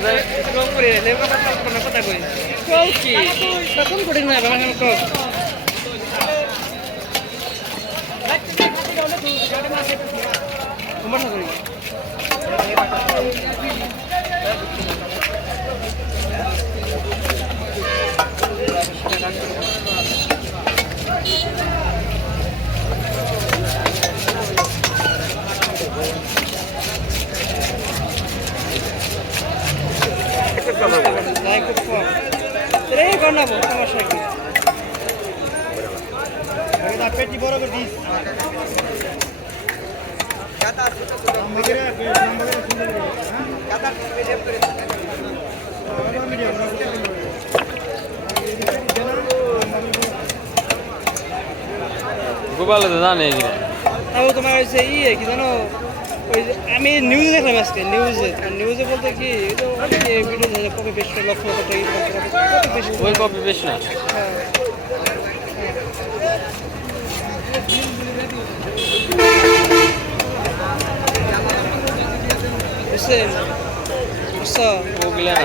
কম করে কথা কই কও কি কখন করি না বাবা কও তোমার সাথে পেটি বড় করে দিস গোপাল তো জানে তাও তোমার হচ্ছে ইয়ে কি জানো ওই আমি নিউজে দেখলাম আজকে নিউজে বলতে কি তো অনেকে ভিডিও কপি পেস্ট করে লক্ষ লক্ষ টাকা ওই কপি পেস্ট না বুঝছেন বুঝছো ওগুলা না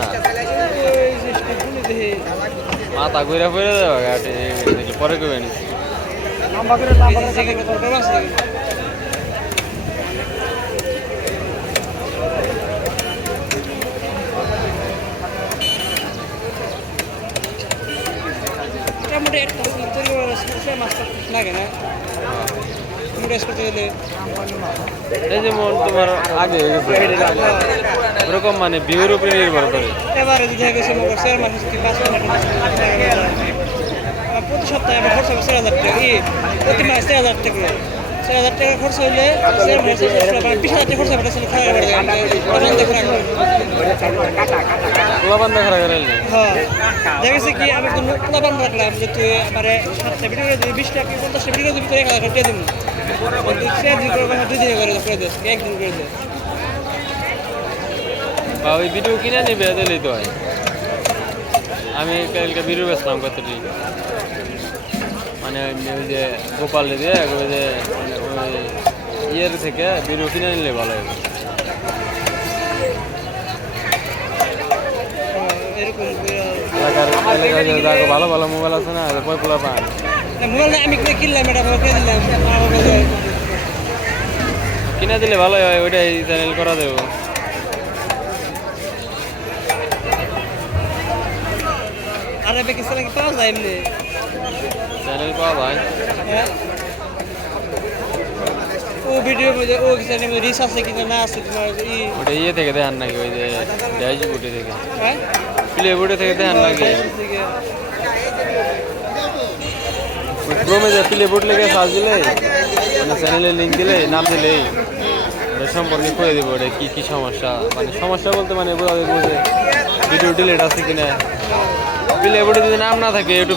মাথা ঘুরে ফিরে দেওয়া গাড়ি পরে কবে নিস মোটামুটি একটা মাছটা লাগে না করতে গেলে এই যেমন তোমার আগে ওরকম মানে বিয়ের উপরে নির্ভর করে এবারে যদি গেছে চার মাস প্রতি সপ্তাহে আমার খরচ হবে 4,000 টাকা প্রতি মাস 4,000 টাকা 4,000 টাকা খরচ হইলে 20,000 টাকা খরচ হবে পোলাপান দেখা গেলে হ্যাঁ দেখেছি কি আমি কোনো পোলাপান রাখলাম যে তুই আমার 7টা ভিডিও করে দিবি 20 টাকা 50টা ভিডিও দিবি তোর 1,000 টাকা দিবি 4 দিন করে 2 দিনে করে দে একদিন করে দে বা ওই ভিডিও কিনে নিবে দিলেই তো হয় আমি কালকে ভিডিও বেচলাম কতটি মানে ওই যে গোপাল দিয়ে ওই যে ওই ইয়ের থেকে ভিডিও কিনে নিলে ভালো হবে এলাকার ভালো ভালো মোবাইল আছে না পোলা পান মোবাইল আমি কিনলাম এটা কিনে দিলাম কিনে দিলে ভালো হয় ওইটাই চ্যানেল করা দেবো আর কিছু নাকি পাওয়া যায় এমনি চ্যানেল পাওয়া যায় ও ভিডিও মধ্যে ও চ্যানেল রিস আছে কিনা না আছে তোমার ওটা ইয়ে থেকে দেখান নাকি ওই যে ডাইজ বুটে থেকে হ্যাঁ প্লে বুটে থেকে দেখান নাকি ক্রোমে যে প্লে বুট লেগে সার্চ দিলে মানে চ্যানেলের লিঙ্ক দিলে নাম দিলেই ওটা সম্পর্কে করে দেবো ওটা কী কী সমস্যা মানে সমস্যা বলতে মানে বুঝে ভিডিও ডিলেট আছে কিনা প্লে বুটে যদি নাম না থাকে ইউটিউব